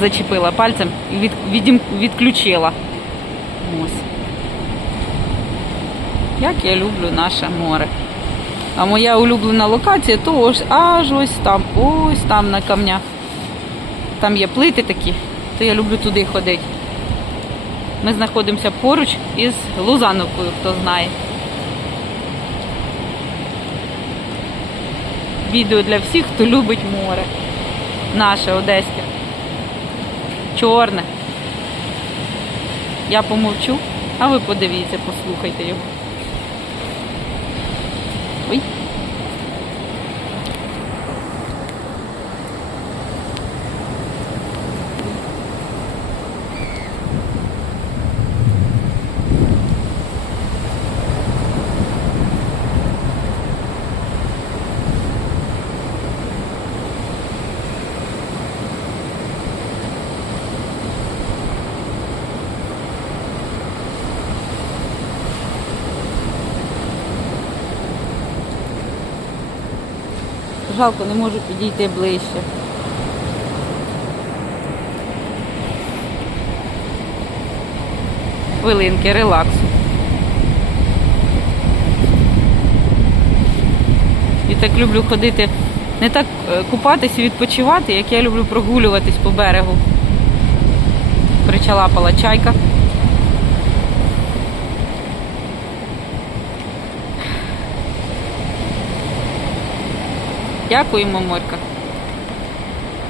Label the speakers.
Speaker 1: зачепила пальцем і від, відім- відключила. Ось. Як я люблю наше море. А моя улюблена локація то ось аж ось там, ось там на камнях. Там є плити такі, то я люблю туди ходити. Ми знаходимося поруч із Лузановкою, хто знає. Відео для всіх, хто любить море. Наше одеське. Чорне. Я помовчу, а ви подивіться, послухайте його. Ой. Жалко, не можу підійти ближче. Хвилинки релаксу. І так люблю ходити, не так е, купатись і відпочивати, як я люблю прогулюватись по берегу. Причалапала чайка. Дякуємо, Морька.